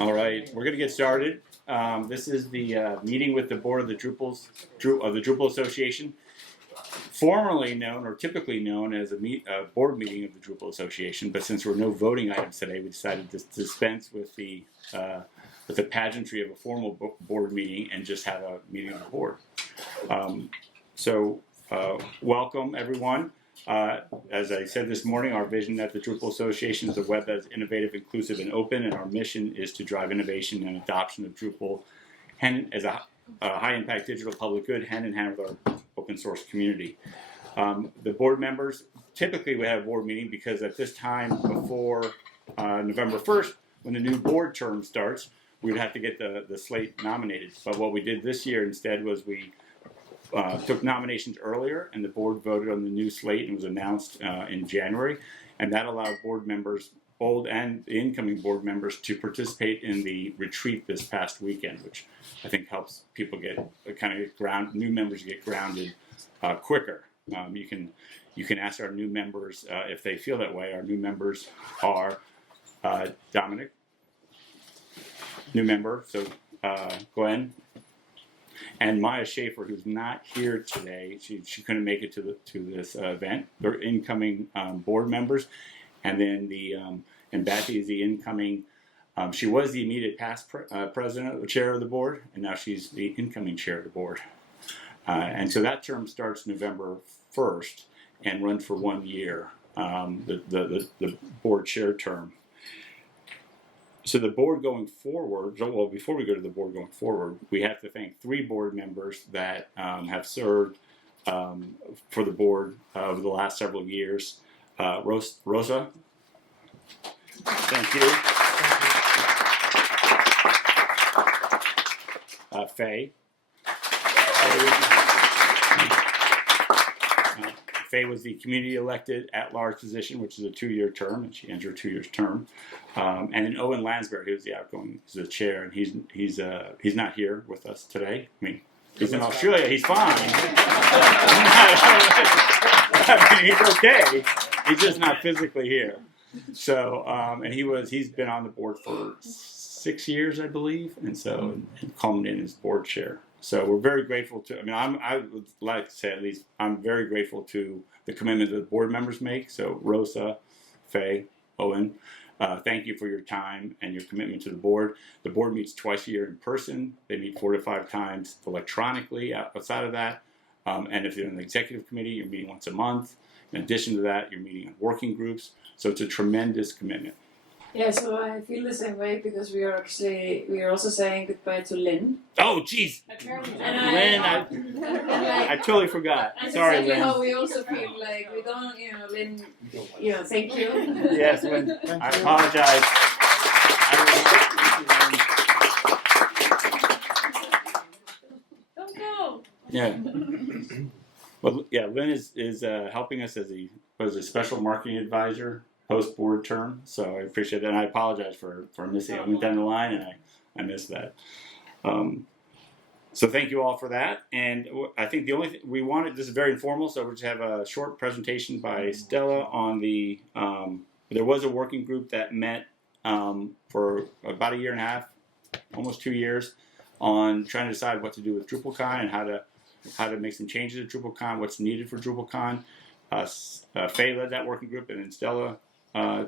All right, we're going to get started. This is the meeting with the board of the Drupal Association, formerly known or typically known as a board meeting of the Drupal Association. But since there were no voting items today, we decided to dispense with the pageantry of a formal board meeting and just have a meeting of the board. Welcome everyone. As I said this morning, our vision at the Drupal Association is a web that is innovative, inclusive, and open, and our mission is to drive innovation and adoption of Drupal as a high-impact digital public good, hand in hand with our open source community. The board members, typically we have a board meeting because at this time before November 1st, when the new board term starts, we would have to get the slate nominated. But what we did this year instead was we took nominations earlier, and the board voted on the new slate and was announced in January, and that allowed board members, old and incoming board members, to participate in the retreat this past weekend, which I think helps people get new members get grounded quicker. You can ask our new members if they feel that way. Our new members are Dominic, new member, so Glenn, and Maya Schaefer, who's not here today. She couldn't make it to this event. They're incoming board members, and then and Bathy is the incoming. She was the immediate past president, chair of the board, and now she's the incoming chair of the board. And so that term starts November 1st and runs for 1 year. The board chair term. So the board going forward, well, before we go to the board going forward, we have to thank 3 board members that have served for the board over the last several years. Rosa, thank you. Faye. Faye was the community elected at-large position, which is a 2-year term, and she ends her 2-year term. And then Owen Lansbury, who's the outgoing, is the chair, and he's not here with us today. I mean, he's in Australia. He's fine. I mean, he's okay. He's just not physically here. So, and he's been on the board for 6 years, I believe, and so and culminated as board chair. So we're very grateful to, I would like to say at least, I'm very grateful to the commitment that the board members make. So Rosa, Faye, Owen, thank you for your time and your commitment to the board. The board meets twice a year in person. They meet 4 to 5 times electronically outside of that. And if you're in the executive committee, you're meeting once a month. In addition to that, you're meeting in working groups. So it's a tremendous commitment. Yeah, so I feel the same way because we are also saying goodbye to Lynn. Oh, jeez. Lynn, I totally forgot. And Sorry, exactly Lynn. how we also feel like we don't, Lynn, thank you. Yes, Lynn. I apologize. Don't go. Yeah. Well, yeah, Lynn is helping us as a special marketing advisor post-board term, so I appreciate that, and I apologize for missing it. I went down the line and I missed that. So thank you all for that, and I think the only thing we wanted, this is very informal, so we'll just have a short presentation by Stella on there was a working group that met for about 1.5 years, almost 2 years, on trying to decide what to do with DrupalCon and how to make some changes to DrupalCon, what's needed for DrupalCon. Faye led that working group, and then Stella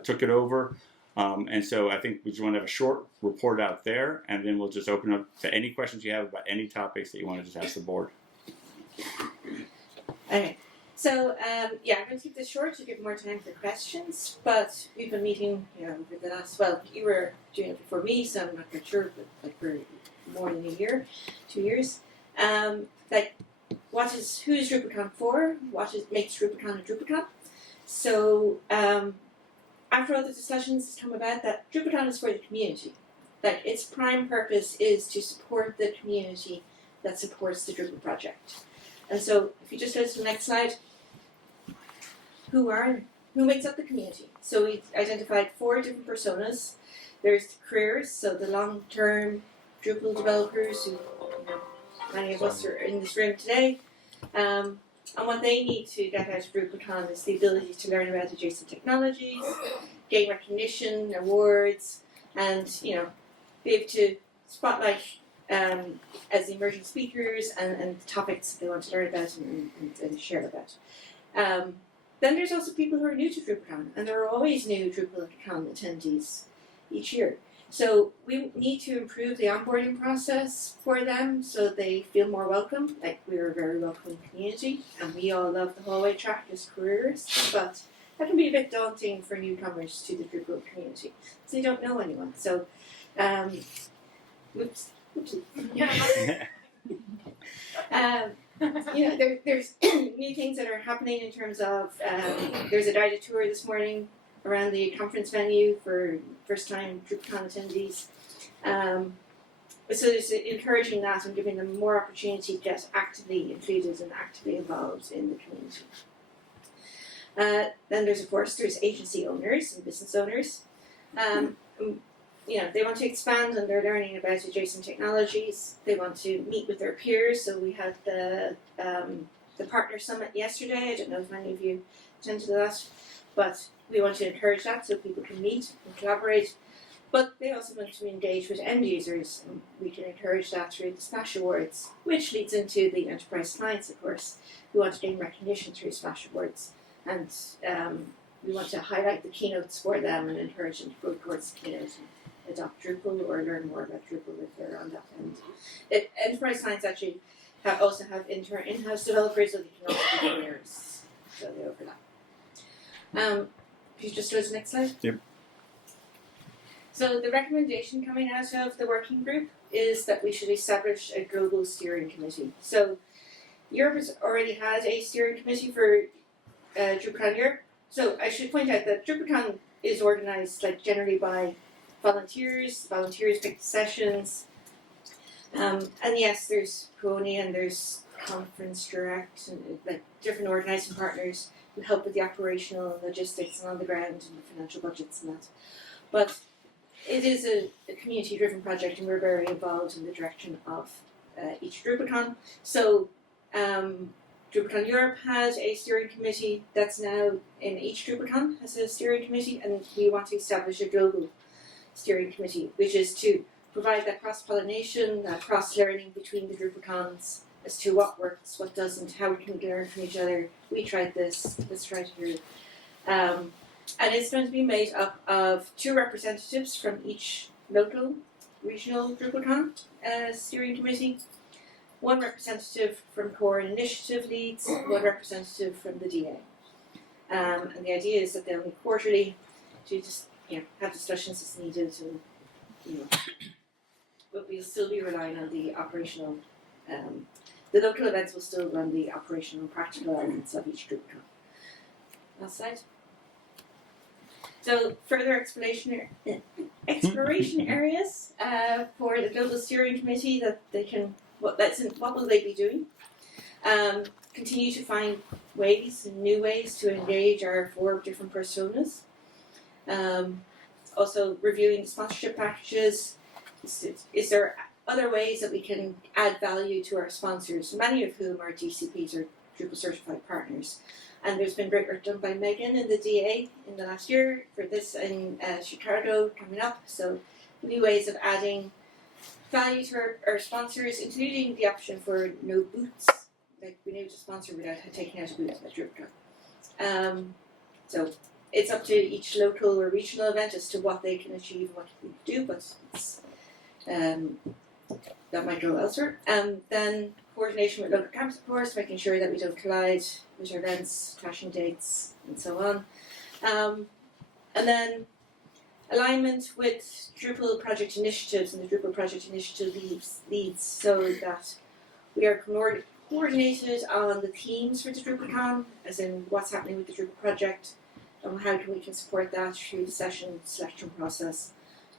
took it over, and so I think we just want to have a short report out there, and then we'll just open up to any questions you have about any topics that you want to just ask the board. Okay, so I'm going to keep this short to give more time for questions, but we've been meeting over the last, you were doing it before me, so I'm not quite sure, but like for more than 1 year, 2 years. Who is DrupalCon for? What makes DrupalCon a DrupalCon? So after all the discussions has come about that DrupalCon is for the community. Like its prime purpose is to support the community that supports the Drupal project. And so if you just go to the next slide, who makes up the community? So we identified 4 different personas. There's the careers, so the long-term Drupal developers who many of us are in this room today. And what they need to get out of DrupalCon is the ability to learn about adjacent technologies, gain recognition, awards, and be able to spotlight as the emerging speakers and the topics they want to learn about and share about. Then there's also people who are new to DrupalCon, and there are always new DrupalCon attendees each year. So we need to improve the onboarding process for them so they feel more welcome. Like, we're a very welcoming community, and we all love the hallway track as careers, but that can be a bit daunting for newcomers to the Drupal community, so they don't know anyone. So, there's new things that are happening in terms of there's a guided tour this morning around the conference venue for first-time DrupalCon attendees. So there's encouraging that and giving them more opportunity to get actively included and actively involved in the community. Then there's agency owners and business owners. They want to expand on their learning about adjacent technologies. They want to meet with their peers. So we had the partner summit yesterday. I don't know if many of you attended that, but we want to encourage that so people can meet and collaborate. But they also want to engage with end users, and we can encourage that through the Splash Awards, which leads into the enterprise clients, of course, who want to gain recognition through Splash Awards. And we want to highlight the keynotes for them and encourage them to go towards the keynote and adopt Drupal or learn more about Drupal if they're on that end. Enterprise clients actually also have in-house developers, so they can also be careers, so they overlap. If you just go to the next slide. Yep. So the recommendation coming out of the working group is that we should establish a global steering committee. So Europe has already had a steering committee for DrupalCon Europe. So I should point out that DrupalCon is organised generally by volunteers. Volunteers pick the sessions. And yes, there's Pony and there's Conference Direct and different organising partners who help with the operational and logistics and on the ground and the financial budgets and that. But it is a community-driven project, and we're very involved in the direction of each DrupalCon. So DrupalCon Europe has a steering committee that's now in each DrupalCon has a steering committee, and we want to establish a global steering committee, which is to provide that cross-pollination, that cross-learning between the DrupalCons as to what works, what doesn't, how we can learn from each other. We tried this, let's try to do. And it's going to be made up of 2 representatives from each local, regional DrupalCon steering committee, 1 representative from core and initiative leads, 1 representative from the DA. And the idea is that they'll meet quarterly to just have discussions as needed, and but we'll still be relying on the operational. The local events will still run the operational and practical elements of each DrupalCon. Last slide. So further exploration areas for the global steering committee that they can. What will they be doing? Continue to find ways and new ways to engage our 4 different personas. Also reviewing sponsorship packages. Is there other ways that we can add value to our sponsors, many of whom are DCPs or Drupal certified partners? And there's been great work done by Megan in the DA in the last year for this in Chicago coming up. So new ways of adding value to our sponsors, including the option for no boots. Like, we need to sponsor without taking out a boot at DrupalCon. So it's up to each local or regional event as to what they can achieve and what they can do, but it's, that might go elsewhere. Then coordination with local campus, of course, making sure that we don't collide with our events, clashing dates, and so on. And then alignment with Drupal project initiatives and the Drupal project initiative leads so that we are coordinated on the themes for the DrupalCon, as in what's happening with the Drupal project, and how we can support that through the session selection process.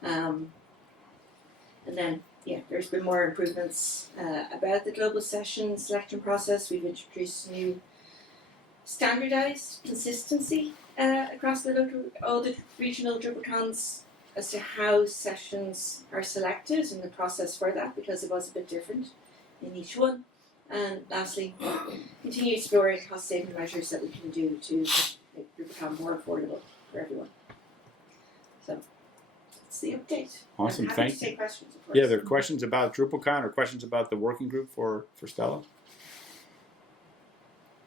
And then, there's been more improvements about the global session selection process. We've introduced new standardized consistency across all the regional DrupalCons as to how sessions are selected and the process for that, because it was a bit different in each one. And lastly, continue exploring cost-saving measures that we can do to make DrupalCon more affordable for everyone. So, that's the update. Awesome, I'm happy thank to you. take questions, of course. Yeah, there are questions about DrupalCon or questions about the working group for Stella?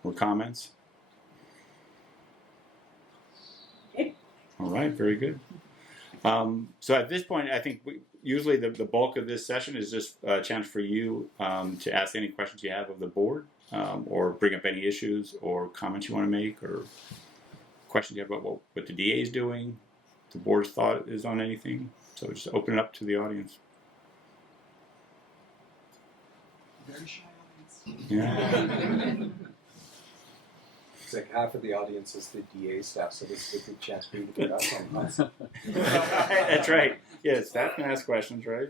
Or comments? Okay. All right, very good. So at this point, I think usually the bulk of this session is just a chance for you to ask any questions you have of the board, or bring up any issues or comments you want to make, or questions you have about what the DA is doing, the board's thought is on anything. So just open it up to the audience. Very shy audience. Yeah. It's like half of the audience is the DA staff, so this is a good chance for you to get us on class. That's right. Yeah, staff can ask questions, right?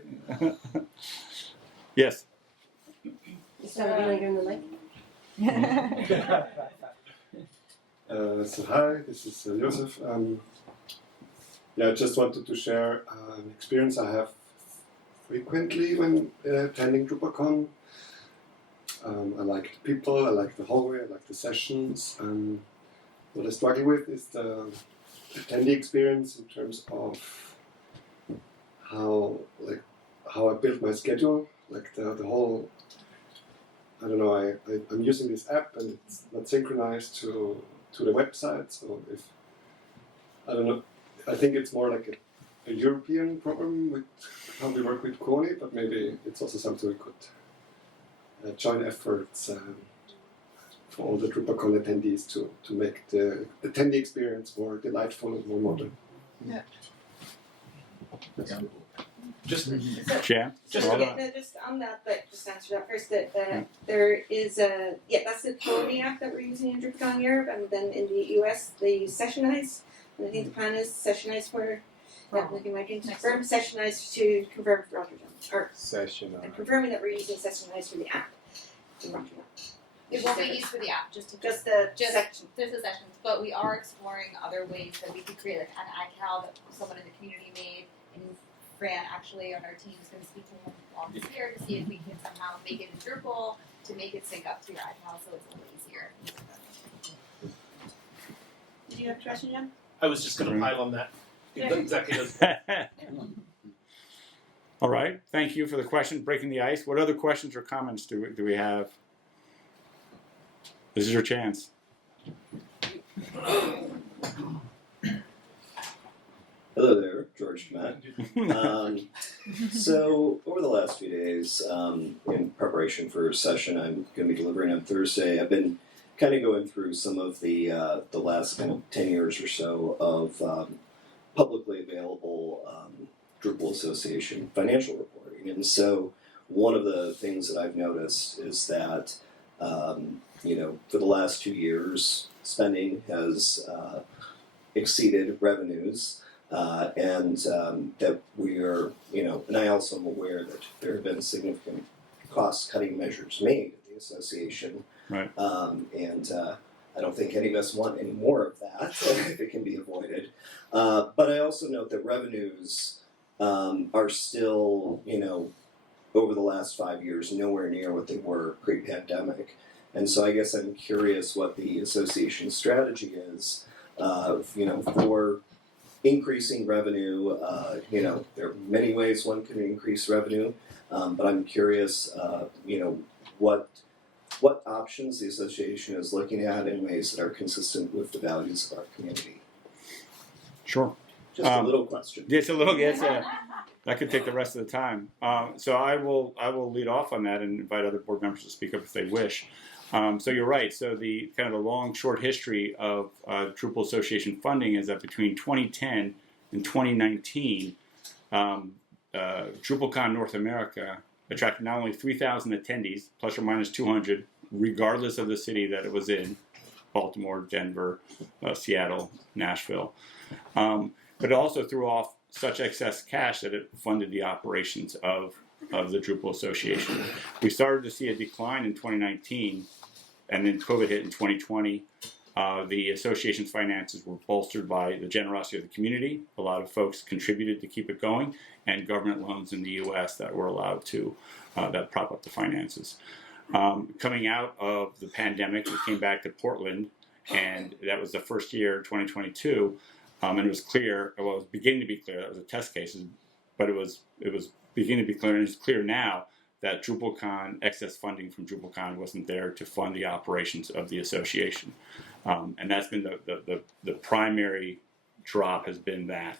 Yes. So, you want to give him the mic? So hi, this is Josef. I just wanted to share an experience I have frequently when attending DrupalCon. I like the people, I like the hallway, I like the sessions. What I struggle with is the attendee experience in terms of how I build my schedule, like the whole. I don't know. I'm using this app and it's not synchronized to the website. So if I don't know, I think it's more like a European problem with how we work with Kony, but maybe it's also something we could join efforts for all the DrupalCon attendees to make the attendee experience more delightful and more modern. Yeah. Just Jan? Just Well Okay, done. no, just on that, but just answer that first. That there is that's the Kony app that we're using in DrupalCon Europe, and then in the US they use Sessionize, and I think the plan is Sessionize for looking my to confirm Sessionize to confirm for Rotterdam, or session on. confirming that we're using Sessionize for the app in Rotterdam. It won't be used for the app, just Just the section. sessions, but we are exploring other ways that we could create like an iCal that someone in the community made, and Fran actually on our team is going to speak to him while he's here to see if we can somehow make it in Drupal to make it sync up to your iCal so it's a little easier. Did you have a question, Jan? I was just going to pile on that. Yeah. Exactly. All right. Thank you for the question, breaking the ice. What other questions or comments do we have? This is your chance. Hello there, George Matt. So over the last few days, in preparation for a session I'm going to be delivering on Thursday, I've been kind of going through some of the last kind of 10 years or so of publicly available Drupal Association financial reporting. And so one of the things that I've noticed is that for the last 2 years, spending has exceeded revenues. And that we are, and I also am aware that there have been significant cost-cutting measures made at the association. Right. And I don't think any of us want any more of that if it can be avoided. But I also note that revenues are still, over the last 5 years, nowhere near what they were pre-pandemic. And so I guess I'm curious what the association's strategy is, for increasing revenue. There are many ways one can increase revenue, but I'm curious, what options the association is looking at in ways that are consistent with the values of our community. Sure. Just a little question. It's a little. Yes, that could take the rest of the time. So I will lead off on that and invite other board members to speak up if they wish. So you're right. So the kind of the long, short history of Drupal Association funding is that between 2010 and 2019, DrupalCon North America attracted not only 3,000 attendees, plus or minus 200, regardless of the city that it was in, Baltimore, Denver, Seattle, Nashville, but it also threw off such excess cash that it funded the operations of the Drupal Association. We started to see a decline in 2019, and then COVID hit in 2020. The association's finances were bolstered by the generosity of the community. A lot of folks contributed to keep it going, and government loans in the U.S. that were allowed to that prop up the finances. Coming out of the pandemic, we came back to Portland, and that was the first year, 2022, and it was clear. Well, it was beginning to be clear. That was a test case, but it was beginning to be clear, and it's clear now that DrupalCon excess funding from DrupalCon wasn't there to fund the operations of the association, and that's been the primary drop has been that.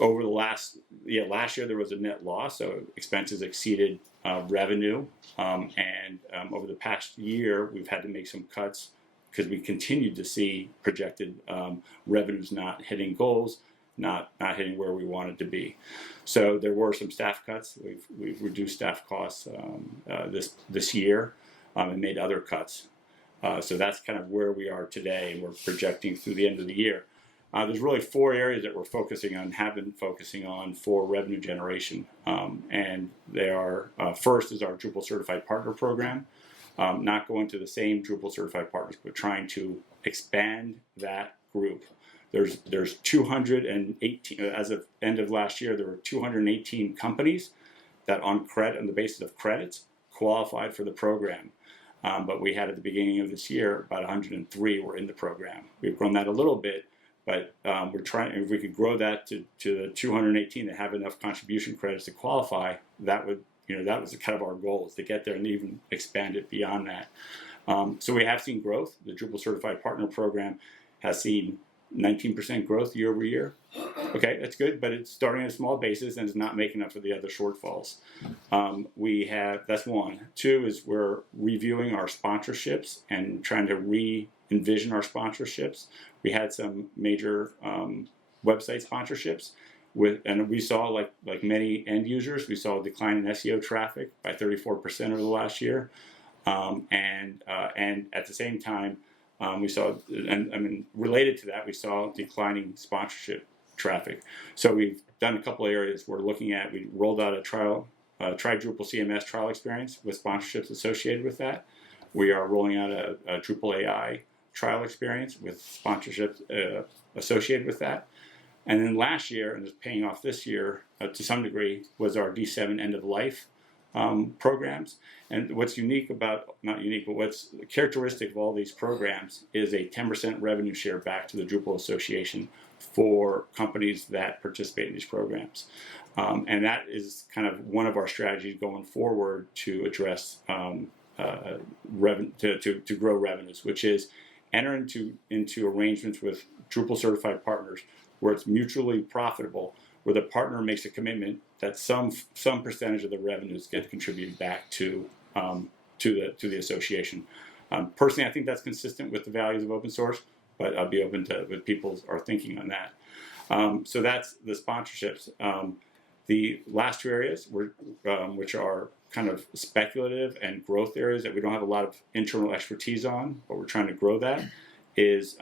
Over the last year there was a net loss, so expenses exceeded revenue, and over the past year we've had to make some cuts because we continued to see projected revenues not hitting goals, not hitting where we wanted to be. So there were some staff cuts. We've reduced staff costs this year and made other cuts. So that's kind of where we are today, and we're projecting through the end of the year. There's really 4 areas that we're focusing on, have been focusing on for revenue generation. And they are, first is our Drupal Certified Partner Program. Not going to the same Drupal Certified Partners, but trying to expand that group. There's 218, as of end of last year, there were 218 companies that on the basis of credits qualified for the program. But we had at the beginning of this year, about 103 were in the program. We've grown that a little bit, but we're trying, if we could grow that to the 218 that have enough contribution credits to qualify, that would, that was kind of our goal, is to get there and even expand it beyond that. So we have seen growth. The Drupal Certified Partner Program has seen 19% growth year over year. Okay, that's good, but it's starting at a small basis and it's not making up for the other shortfalls. That's one. 2 is we're reviewing our sponsorships and trying to re-envision our sponsorships. We had some major website sponsorships and we saw, like many end users, we saw a decline in SEO traffic by 34% over the last year. And at the same time, we saw, related to that, we saw declining sponsorship traffic. So we've done a couple of areas we're looking at. We rolled out a trial, try Drupal CMS trial experience with sponsorships associated with that. We are rolling out a Drupal AI trial experience with sponsorships associated with that. And then last year, and it's paying off this year to some degree, was our D7 end of life programs. And what's what's characteristic of all these programs is a 10% revenue share back to the Drupal Association for companies that participate in these programs. And that is kind of one of our strategies going forward to address to grow revenues, which is enter into arrangements with Drupal certified partners where it's mutually profitable, where the partner makes a commitment that some percentage of the revenues get contributed back to the association. Personally, I think that's consistent with the values of open source, but I'll be open to what people are thinking on that. So that's the sponsorships. The last 2 areas, which are kind of speculative and growth areas that we don't have a lot of internal expertise on, but we're trying to grow that, is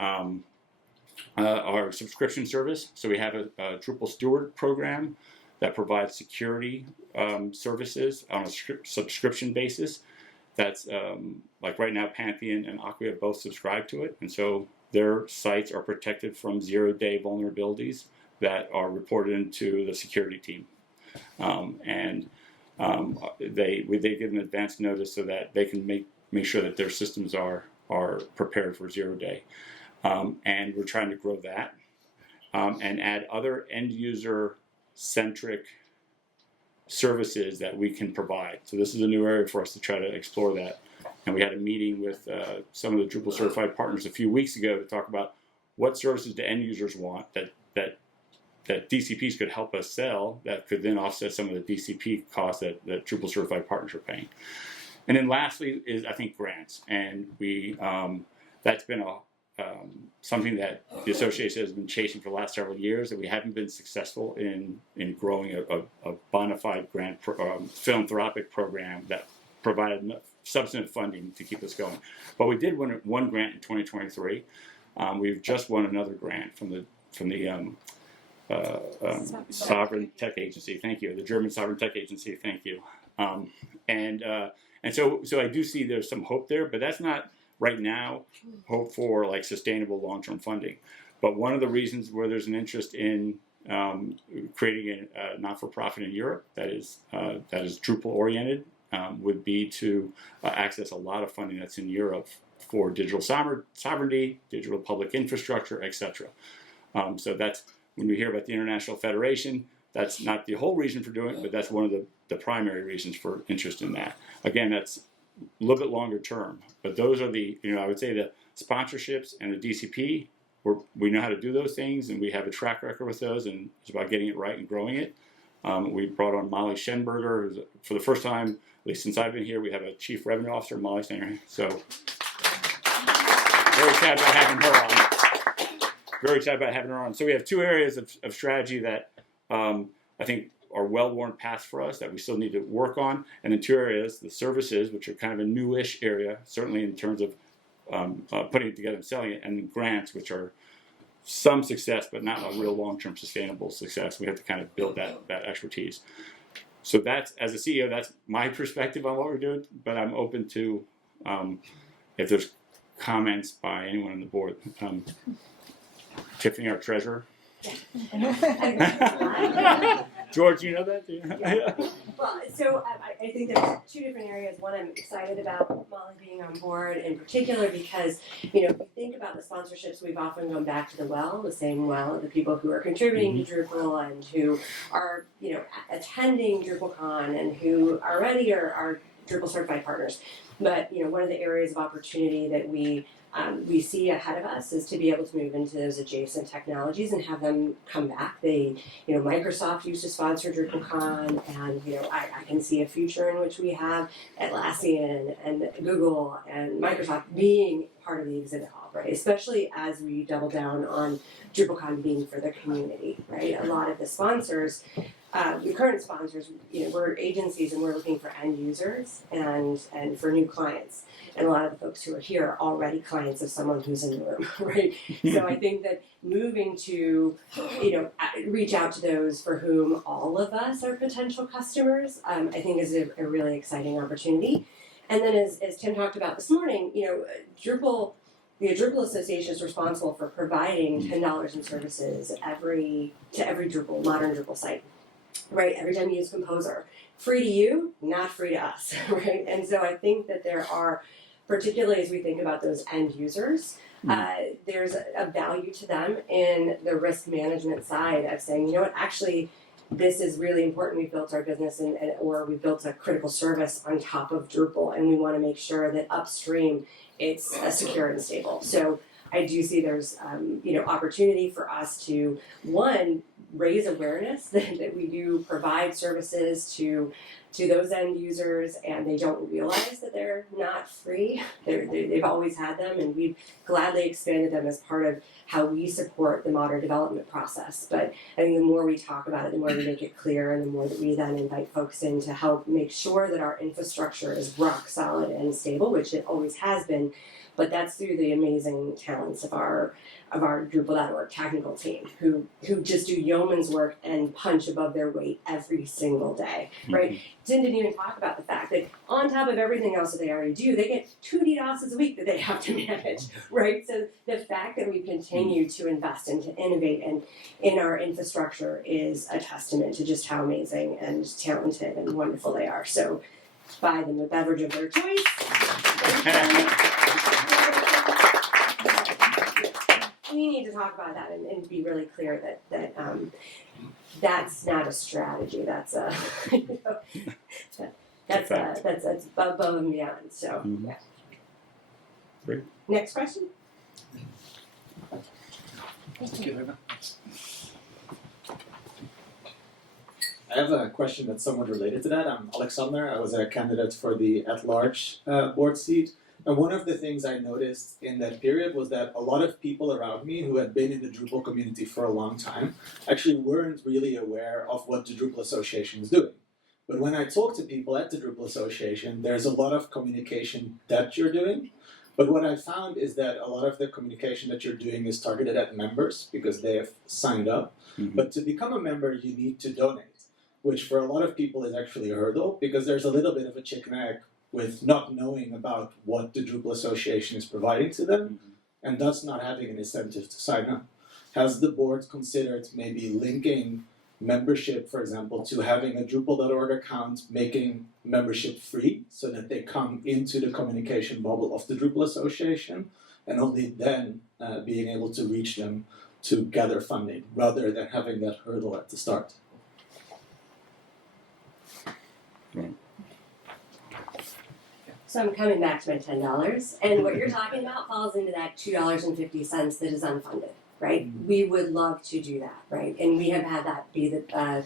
our subscription service. So we have a Drupal Steward program that provides security services on a subscription basis. That's like right now, Pantheon and Acquia both subscribe to it, and so their sites are protected from 0-day vulnerabilities that are reported into the security team, they give them advance notice so that they can make sure that their systems are prepared for 0-day, and we're trying to grow that and add other end user centric services that we can provide. So this is a new area for us to try to explore that. And we had a meeting with some of the Drupal certified partners a few weeks ago to talk about what services do end users want that DCPs could help us sell that could then offset some of the DCP costs that Drupal certified partners are paying. And then lastly is, I think, grants. And that's been something that the association has been chasing for the last several years, that we haven't been successful in growing a bona fide grant philanthropic program that provided enough substantive funding to keep us going. But we did win one grant in 2023. We've just won another grant from the Sovereign Tech Agency. Thank you, the German Sovereign Tech Agency. Thank you. And so I do see there's some hope there, but that's not right now hope for like sustainable long-term funding. But one of the reasons where there's an interest in creating a not-for-profit in Europe that is Drupal oriented would be to access a lot of funding that's in Europe for digital sovereignty, digital public infrastructure, etc. So that's when we hear about the International Federation. That's not the whole reason for doing it, but that's one of the primary reasons for interest in that. Again, that's a little bit longer term, but those are the, I would say the sponsorships and the DCP, we know how to do those things, and we have a track record with those, and it's about getting it right and growing it. We brought on Molly Schenberger, who's, for the first time, at least since I've been here, we have a Chief Revenue Officer, Molly Steiner. So very excited about having her on. Very excited about having her on. So we have two areas of strategy that I think are well-worn paths for us that we still need to work on, and then two areas, the services, which are kind of a newish area, certainly in terms of putting it together and selling it, and grants, which are some success, but not a real long-term sustainable success. We have to kind of build that expertise. So that's, as a CEO, that's my perspective on what we're doing, but I'm open to if there's comments by anyone on the board. Tiffany, our treasurer. George, you know that? Yeah. Well, so I think there's two different areas. One, I'm excited about Molly being on board in particular because, if you think about the sponsorships, we've often gone back to the same well, the people who are contributing to Drupal and who are, attending DrupalCon and who already are Drupal certified partners. But, one of the areas of opportunity that we see ahead of us is to be able to move into those adjacent technologies and have them come back. Microsoft used to sponsor DrupalCon, and I can see a future in which we have Atlassian and Google and Microsoft being part of the exhibit hall, right? Especially as we double down on DrupalCon being for the community, right? A lot of the sponsors, the current sponsors, we're agencies and we're looking for end users and for new clients. And a lot of the folks who are here are already clients of someone who's in the room, right? So I think that moving to, reach out to those for whom all of us are potential customers, I think is a really exciting opportunity. And then as Tim talked about this morning, Drupal, the Drupal Association is responsible for providing $10 in services to every Drupal, modern Drupal site, right? Every time you use Composer. Free to you, not free to us, right? And so I think that there are, particularly as we think about those end users, there's a value to them in the risk management side of saying, actually, this is really important. We've built our business or we've built a critical service on top of Drupal, and we want to make sure that upstream it's secure and stable. So I do see there's opportunity for us to, one, raise awareness that we do provide services to those end users, and they don't realize that they're not free. They've always had them, and we've gladly expanded them as part of how we support the modern development process. But I think the more we talk about it, the more we make it clear, and the more that we then invite folks in to help make sure that our infrastructure is rock solid and stable, which it always has been. But that's through the amazing talents of our Drupal.org technical team who just do yeoman's work and punch above their weight every single day, right? Tim didn't even talk about the fact that on top of everything else that they already do, they get 2 DDoSes a week that they have to manage, right? So the fact that we continue to invest and to innovate and in our infrastructure is a testament to just how amazing and talented and wonderful they are. So buy them a beverage of their choice. We need to talk about that and be really clear that that's not a strategy. That's that's above and beyond. So yeah. Great. Next question. Thank you very much. I have a question that's somewhat related to that. I'm Alex Sumner. I was a candidate for the at-large board seat. And one of the things I noticed in that period was that a lot of people around me who had been in the Drupal community for a long time actually weren't really aware of what the Drupal Association is doing. But when I talk to people at the Drupal Association, there's a lot of communication that you're doing. But what I found is that a lot of the communication that you're doing is targeted at members because they have signed up. But to become a member, you need to donate, which for a lot of people is actually a hurdle because there's a little bit of a chicken egg with not knowing about what the Drupal Association is providing to them, and thus not having an incentive to sign up. Has the board considered maybe linking membership, for example, to having a Drupal.org account, making membership free so that they come into the communication bubble of the Drupal Association, and only then being able to reach them to gather funding rather than having that hurdle at the start. So I'm coming back to my $10, and what you're talking about falls into that $2.50 that is unfunded, right? We would love to do that, right? And we have had that be that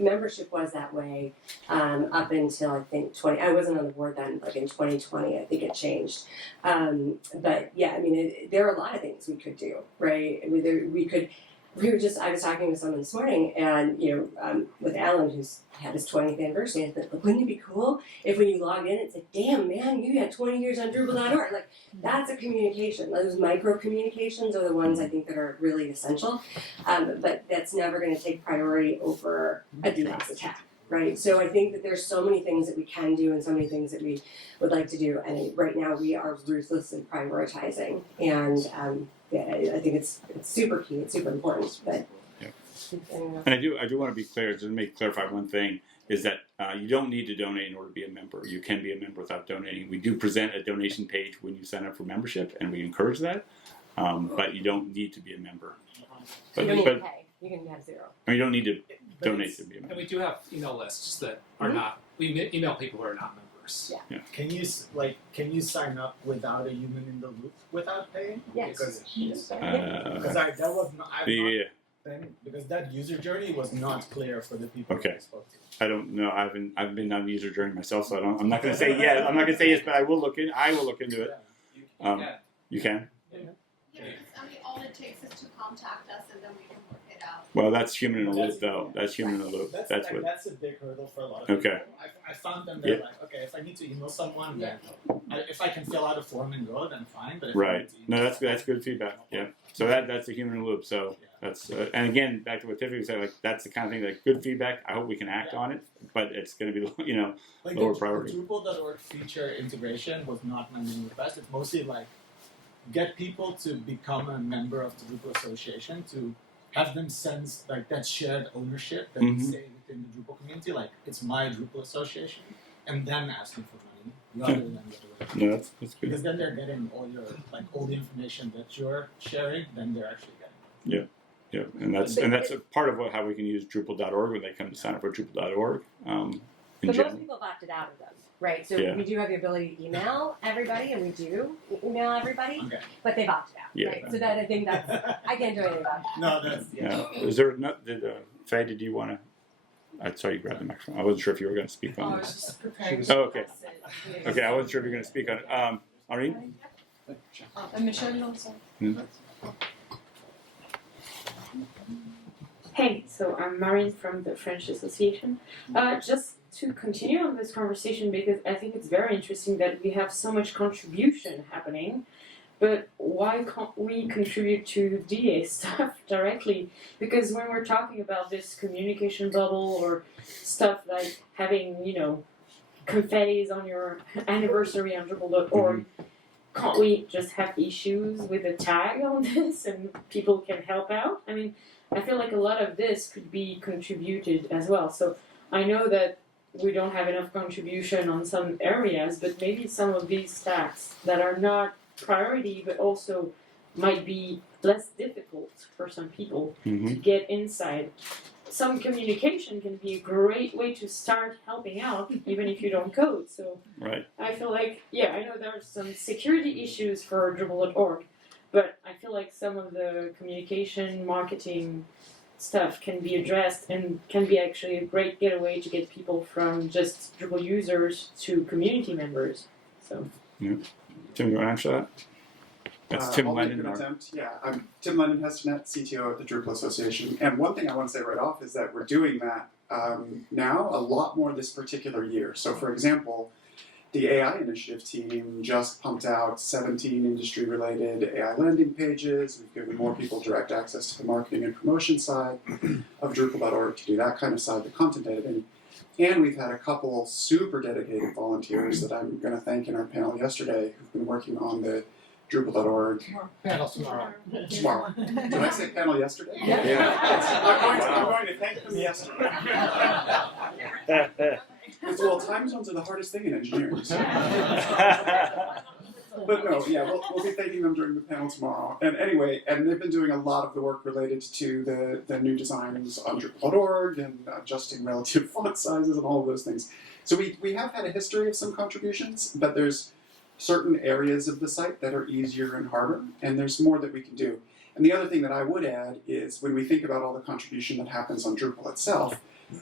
membership was that way up until I think I wasn't on the board then, like in 2020, I think it changed. But yeah, I mean, there are a lot of things we could do, right? I was talking with someone this morning, and with Alan, who's had his 20th anniversary, and I thought, wouldn't it be cool if when you logged in, it's like, damn man, you had 20 years on Drupal.org. Like, that's a communication. Those micro communications are the ones I think that are really essential, but that's never going to take priority over a DDoS attack. Right, so I think that there's so many things that we can do and so many things that we would like to do, and right now we are ruthlessly prioritizing, and I think it's super key, it's super important. But and I do want to be clear, just to clarify one thing, is that you don't need to donate in order to be a member. You can be a member without donating. We do present a donation page when you sign up for membership, and we encourage that, but you don't need to be a member. But, you don't need to pay. You can have zero. I mean, you don't need to donate to be a member. And we do have email lists that are not. We email people who are not members. Yeah. Can you sign up without a human in the loop without paying? Yes. Because because that user journey was not clear for the people Okay. I spoke to. I don't know. I've been on the user journey myself, so I'm not going to say yes. I'm not going to say yes, but I will look into it. You can. Yeah, because, I mean, all it takes is to contact us and then we can work it out. Well, that's human in the loop, though. That's human in the loop. That's a big hurdle for a lot of people. Okay. I found them, they're like, okay, if I need to email someone, then if I can fill out a form and go, then fine. But if I Right. need to email No, that's good feedback. Yeah. So that's a human in the loop. So that's and again, back to what Tiffany said, like that's the kind of thing that good feedback. I hope we can act on it, but it's going to be like lower the priority. Drupal.org feature integration was not my main request. It's mostly like get people to become a member of the Drupal Association, to have them sense like that shared ownership that we say within the Drupal community, like it's my Drupal Association, and then asking for money rather than the other way. No, that's good. Because then they're getting all the information that you're sharing, then they're actually getting. Yeah, and that's a part of how we can use Drupal.org when they come to sign up for Drupal.org. In But general. most people have opted out of them, right? So Yeah. we do have the ability to email everybody, and we do email everybody, Okay. but they've opted out, Yeah. right? So that I think that's I can't do anything about that. No, that's Is there Faye? Did you want to? I saw you grab the microphone. I wasn't sure if you were going to speak on I this. was just preparing. Oh, okay. Okay, I wasn't sure if you were going to speak on it. Irene? And Michelle also. Hey, so I'm Marine from the French Association. Just to continue on this conversation, because I think it's very interesting that we have so much contribution happening, but why can't we contribute to DA stuff directly? Because when we're talking about this communication bubble or stuff like having, confettis on your anniversary on Drupal.org, can't we just have issues with a tag on this and people can help out? I mean, I feel like a lot of this could be contributed as well. So I know that we don't have enough contribution on some areas, but maybe some of these tasks that are not priority but also might be less difficult for some people to get inside. Some communication can be a great way to start helping out even if you don't code. So Right. I feel like, I know there are some security issues for Drupal.org, but I feel like some of the communication, marketing stuff can be addressed and can be actually a great getaway to get people from just Drupal users to community members. So. Tim, you want to answer that? That's Tim I'll make Lennon. an attempt. Yeah, I'm Tim Lennon, Hestenet, CTO at the Drupal Association. And one thing I want to say right off is that we're doing that now a lot more this particular year. So, for example, the AI initiative team just pumped out 17 industry-related AI landing pages. We've given more people direct access to the marketing and promotion side of Drupal.org to do that kind of side, the content editing. And we've had a couple super dedicated volunteers that I'm going to thank in our panel yesterday who've been working on the Drupal.org. Panel tomorrow. Tomorrow. Did I say panel yesterday? Yeah. I'm going to thank Yes. Well, time zones are the hardest thing in engineering. So. But no, yeah, we'll be thanking them during the panel tomorrow. And anyway, and they've been doing a lot of the work related to the new designs on Drupal.org and adjusting relative font sizes and all of those things. So we have had a history of some contributions, but there's certain areas of the site that are easier and harder, and there's more that we can do. And the other thing that I would add is when we think about all the contribution that happens on Drupal itself,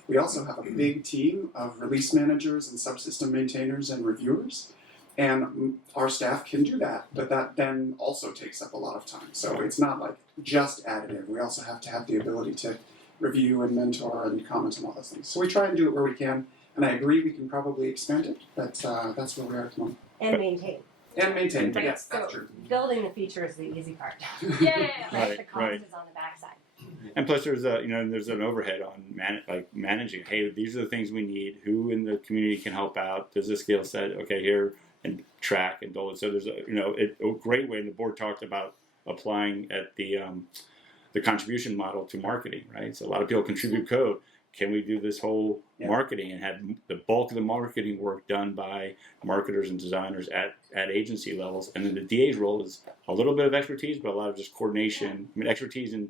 we also have a big team of release managers and subsystem maintainers and reviewers. And our staff can do that, but that then also takes up a lot of time. So it's not like just additive. We also have to have the ability to review and mentor and comment on all those things. So we try and do it where we can. And I agree we can probably expand it, but that's where we are at the moment. And maintain. And maintain, Right, yes, so that's true. building the feature is the easy part. Yeah. Right, the cost right. is on the backside. And plus, there's there's an overhead on managing. Hey, these are the things we need. Who in the community can help out? There's a skill set. Okay, here and track and do it. So there's a great way. And the board talked about applying at the contribution model to marketing, right? So a lot of people contribute code. Can we do this whole marketing and have the bulk of the marketing work done by marketers and designers at agency levels? And then the DA's role is a little bit of expertise, but a lot of just coordination. I mean, expertise in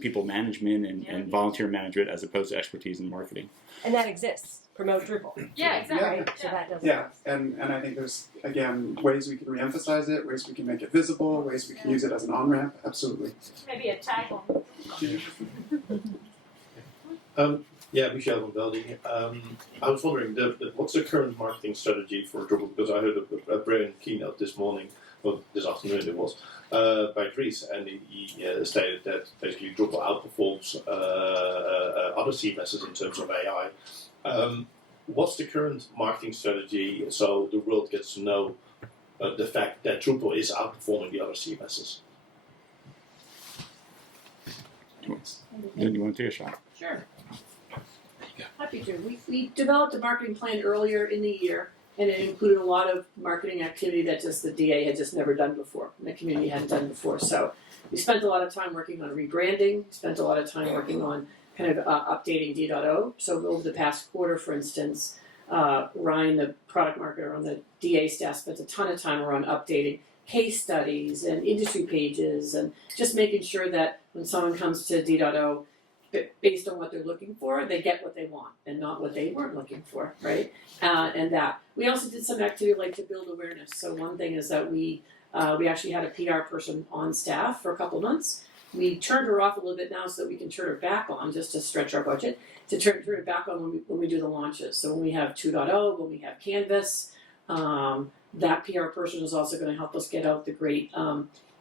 people management and volunteer management as opposed to expertise in marketing. And that exists. Promote Drupal. Yeah, exactly. Right? So that doesn't. Yeah, and I think there's, again, ways we can reemphasize it, ways we can make it visible, ways we can use it as an on-ramp, absolutely. Maybe a tag on. Yeah, Michel van Velding. I was wondering, what's the current marketing strategy for Drupal? Because I heard a brilliant keynote this morning, or this afternoon it was, by Dries, and he stated that basically Drupal outperforms other CMSs in terms of AI. What's the current marketing strategy so the world gets to know the fact that Drupal is outperforming the other CMSs? Then you want to take a shot? Sure. Happy to. We developed a marketing plan earlier in the year, and it included a lot of marketing activity that just the DA had just never done before, and the community hadn't done before. So we spent a lot of time working on rebranding, spent a lot of time working on kind of updating D.O. So over the past quarter, for instance, Ryan, the product marketer on the DA staff, spent a ton of time around updating case studies and industry pages and just making sure that when someone comes to D.O, based on what they're looking for, they get what they want and not what they weren't looking for, right? And that. We also did some activity like to build awareness. So one thing is that we actually had a PR person on staff for a couple months. We turned her off a little bit now so that we can turn her back on, just to stretch our budget, to turn it back on when we do the launches. So when we have 2.0, when we have Canvas, that PR person is also going to help us get out the great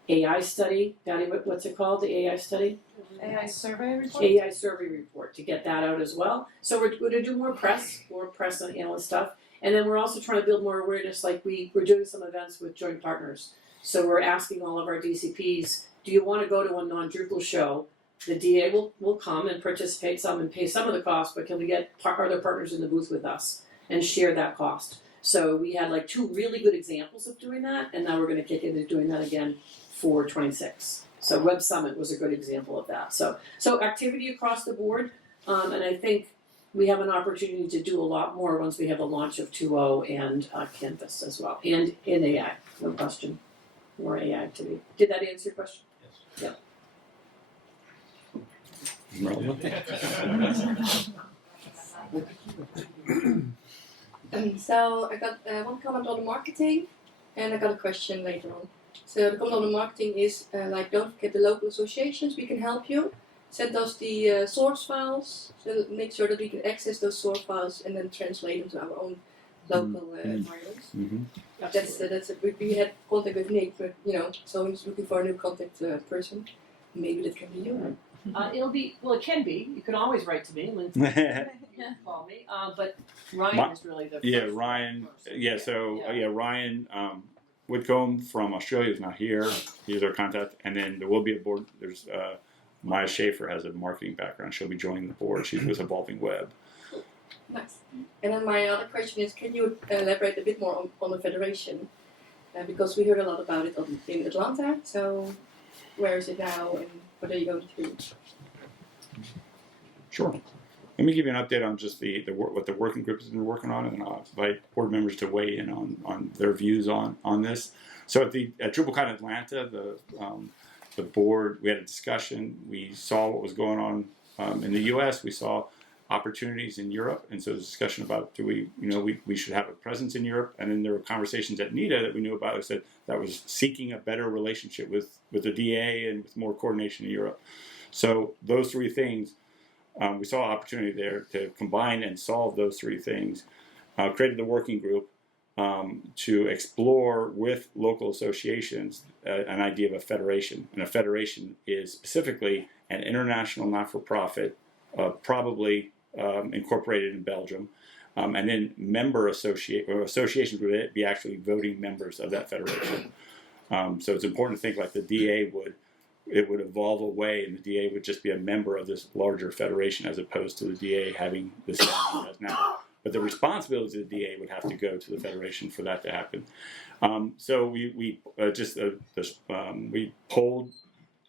AI study. Patty, what's it called, the AI study? AI survey report? AI survey report, to get that out as well. So we're going to do more press and analyst stuff. And then we're also trying to build more awareness, like we're doing some events with joint partners. So we're asking all of our DCPs, do you want to go to a non-Drupal show? The DA will come and participate some and pay some of the cost, but can we get other partners in the booth with us and share that cost? So we had like 2 really good examples of doing that, and now we're going to kick into doing that again for 26. So Web Summit was a good example of that. So activity across the board, and I think we have an opportunity to do a lot more once we have a launch of 2.0 and Canvas as well, and in AI, no question, more AI activity. Did that answer your question? Yes. So I got one comment on the marketing, and I got a question later on. So the comment on the marketing is don't forget the local associations. We can help you. Send us the source files, so make sure that we can access those source files and then translate them to our own local environments. Mm-hmm. That's we had contact with Nick, but so he's looking for a new contact person. Maybe that can be you. It can be. You can always write to me and call me. But Ryan is really the first Ryan. person. Yeah, so Ryan Whitcomb from Australia is not here. He's our contact, and then there will be a board. There's Maya Schaefer has a marketing background. She'll be joining the board. She's with Evolving Web. Nice. And then my other question is, can you elaborate a bit more on the federation? Because we heard a lot about it in Atlanta. So where is it now, and what are you going to do? Sure. let me give you an update on just the work, what the working group has been working on, and then I'll invite board members to weigh in on their views on this. So at DrupalCon Atlanta, the board, we had a discussion. We saw what was going on in the U.S. We saw opportunities in Europe, and so there's a discussion about we should have a presence in Europe. And then there were conversations at NIDA that we knew about. I said that was seeking a better relationship with the DA and with more coordination in Europe. So those three things, we saw opportunity there to combine and solve those three things. Created the working group to explore with local associations an idea of a federation. And a federation is specifically an international not-for-profit, probably incorporated in Belgium, and then associations would be actually voting members of that federation. So it's important to think like the DA would evolve away, and the DA would just be a member of this larger federation as opposed to the DA having the same as now. But the responsibilities of the DA would have to go to the federation for that to happen. So we polled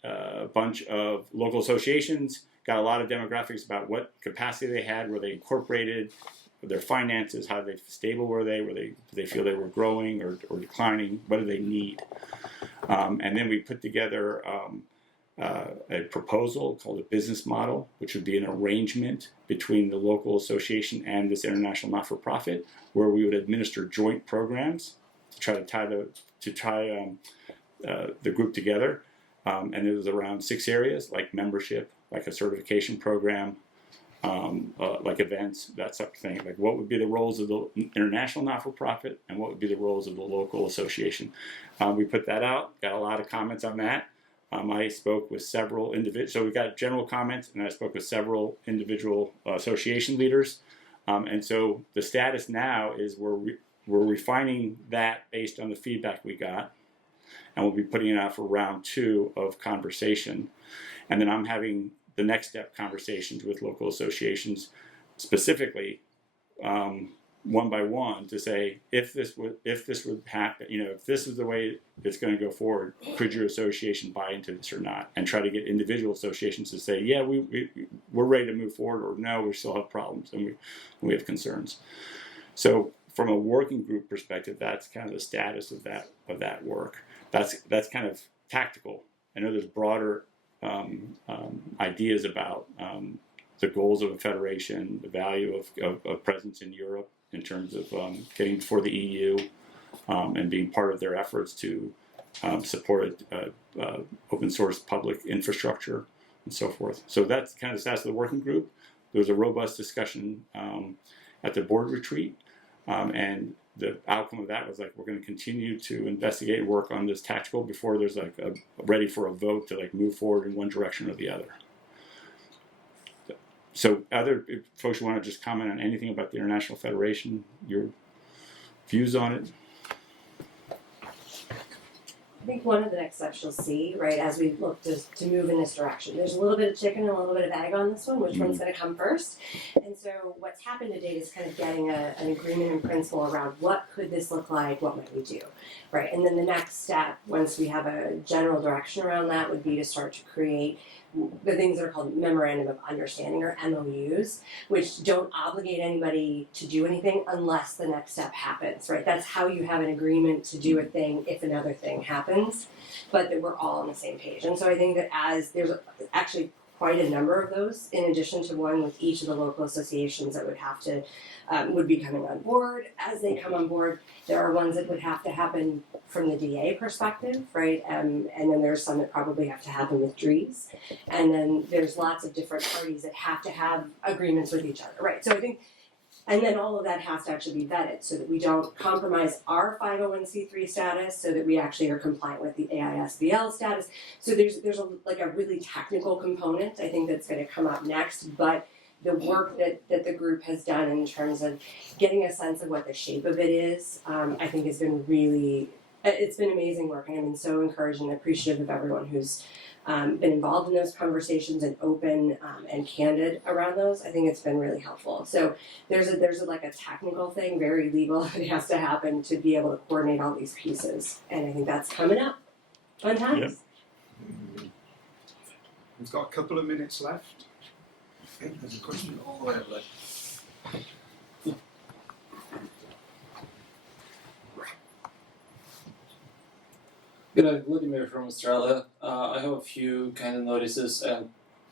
a bunch of local associations, got a lot of demographics about what capacity they had, were they incorporated, their finances, how stable were they, did they feel they were growing or declining, what do they need? And then we put together a proposal called a business model, which would be an arrangement between the local association and this international not-for-profit, where we would administer joint programs to try to tie the group together. And it was around 6 areas, like membership, like a certification program, like events, that type of thing. Like what would be the roles of the international not-for-profit and what would be the roles of the local association. We put that out, got a lot of comments on that. I spoke with several individuals, so we got general comments, and I spoke with several individual association leaders. And so the status now is we're refining that based on the feedback we got, and we'll be putting it out for round 2 of conversation. And then I'm having the next step conversations with local associations, specifically one by one, to say if this would happen, if this is the way it's going to go forward, could your association buy into this or not, and try to get individual associations to say, yeah, we're ready to move forward, or no, we still have problems and we have concerns. So from a working group perspective, that's kind of the status of that work. That's kind of tactical. I know there's broader ideas about the goals of a federation, the value of presence in Europe in terms of getting before the EU and being part of their efforts to support open source public infrastructure and so forth. So that's kind of the status of the working group. There was a robust discussion at the board retreat, and the outcome of that was like, we're going to continue to investigate and work on this tactical before there's like ready for a vote to like move forward in one direction or the other. So other folks who want to just comment on anything about the International Federation, your views on it? I think one of the next steps you'll see, right, as we look to move in this direction, there's a little bit of chicken and a little bit of egg on this one, which one's going to come first. And so what's happened to date is kind of getting an agreement in principle around what could this look like, what might we do, right? And then the next step, once we have a general direction around that, would be to start to create the things that are called Memorandum of Understanding, or MOUs, which don't obligate anybody to do anything unless the next step happens, right? That's how you have an agreement to do a thing if another thing happens, but that we're all on the same page. And so I think that as there's actually quite a number of those, in addition to one with each of the local associations that would be coming on board. As they come on board, there are ones that would have to happen from the DA perspective, right? And then there's some that probably have to happen with DREES. And then there's lots of different parties that have to have agreements with each other, right? So I think, and then all of that has to actually be vetted so that we don't compromise our 501c3 status, so that we actually are compliant with the AISBL status. So there's a really technical component, I think, that's going to come up next, but the work that the group has done in terms of getting a sense of what the shape of it is, I think has been it's been amazing work, and I've been so encouraged and appreciative of everyone who's been involved in those conversations and open and candid around those. I think it's been really helpful. So there's a technical thing, very legal, that has to happen to be able to coordinate all these pieces, and I think that's coming up. Fun times. We've got a couple of minutes left. There's a question all the way up there. G'day, Vladimir from Australia. I have a few kind of notices and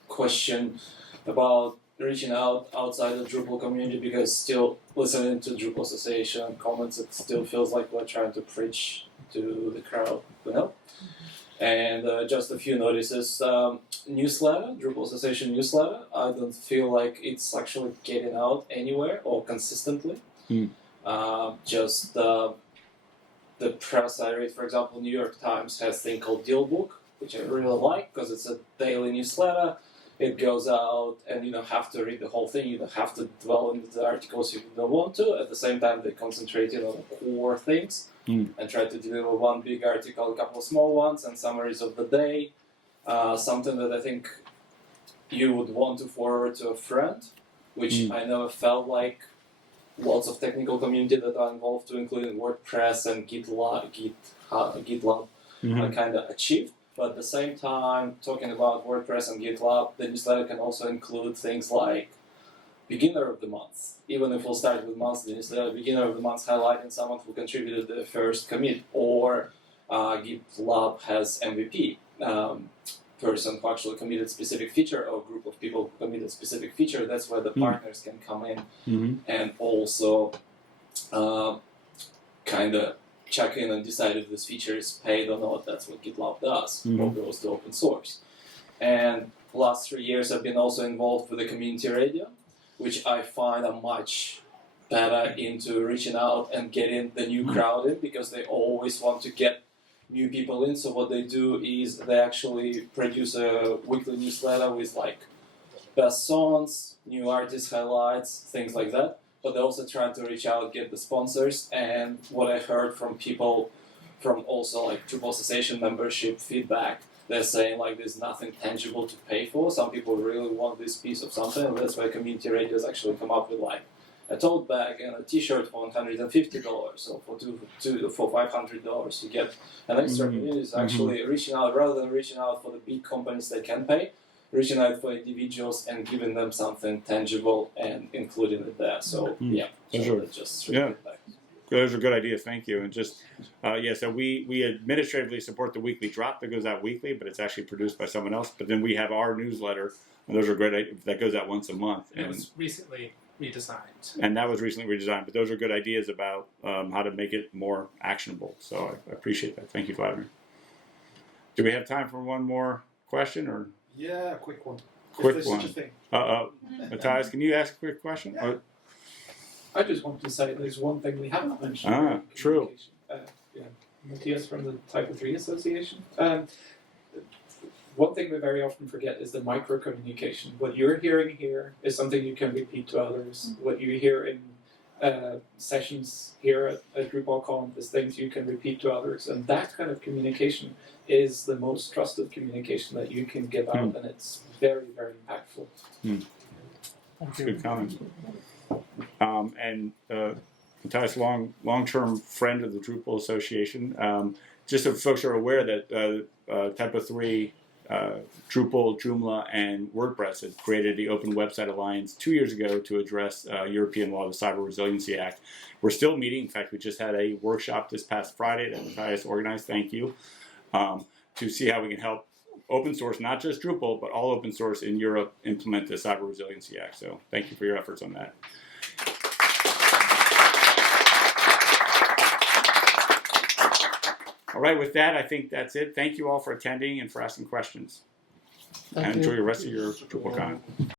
question about reaching out outside the Drupal community because still listening to Drupal Association comments, it still feels like we're trying to preach to the crowd, you know? And just a few notices. Newsletter, Drupal Association newsletter, I don't feel like it's actually getting out anywhere or consistently. The press I read, for example, New York Times has a thing called Deal Book, which I really like because it's a daily newsletter. It goes out and you don't have to read the whole thing, you don't have to dwell into the articles if you don't want to. At the same time, they concentrated on core things and try to deliver one big article, a couple of small ones, and summaries of the day. Something that I think you would want to forward to a friend, which I know felt like lots of technical community that are involved, to including WordPress and GitLab are kind of achieved. But at the same time, talking about WordPress and GitLab, the newsletter can also include things like beginner of the month. Even if we'll start with monthly newsletter, beginner of the month highlighting someone who contributed the first commit, or GitLab has MVP. Person who actually committed specific feature, or a group of people who committed specific feature. That's where the partners can come in and also kind of check in and decide if this feature is paid or not. That's what GitLab does, or goes to open source. And last 3 years I've been also involved with the community radio, which I find are much better into reaching out and getting the new crowd in, because they always want to get new people in. So what they do is they actually produce a weekly newsletter with like best songs, new artist highlights, things like that. But they also try to reach out, get the sponsors. And what I heard from people from also like Drupal Association membership feedback, they're saying like there's nothing tangible to pay for. Some people really want this piece of something, and that's why community radios actually come up with like a tote bag and a T-shirt for $150, so for $500 you get an extra. Community is actually reaching out, rather than reaching out for the big companies that can pay, reaching out for individuals and giving them something tangible and including it there. So those are good ideas. Thank you. And just so we administratively support the weekly drop that goes out weekly, but it's actually produced by someone else. But then we have our newsletter, and those are great. That goes out once a month. And it was recently redesigned. And that was recently redesigned, but those are good ideas about how to make it more actionable. So I appreciate that. Thank you, Vladimir. Do we have time for one more question? Or yeah, quick one. Quick one. Matthias, can you ask a quick question? Yeah. I just wanted to say there's one thing we haven't mentioned. True. Matthias from the Type 3 Association. One thing we very often forget is the micro communication. What you're hearing here is something you can repeat to others. What you hear in sessions here at DrupalCon is things you can repeat to others. And that kind of communication is the most trusted communication that you can give out, and it's very, very impactful. That's a good comment. And Matthias, long-term friend of the Drupal Association. Just so folks are aware that Type 3 Drupal, Joomla, and WordPress had created the Open Website Alliance 2 years ago to address European law, the Cyber Resiliency Act. We're still meeting. In fact, we just had a workshop this past Friday that Matthias organized. Thank you. To see how we can help open source, not just Drupal, but all open source in Europe implement the Cyber Resiliency Act. So thank you for your efforts on that. All right, with that, I think that's it. Thank you all for attending and for asking questions. And enjoy the rest of your DrupalCon.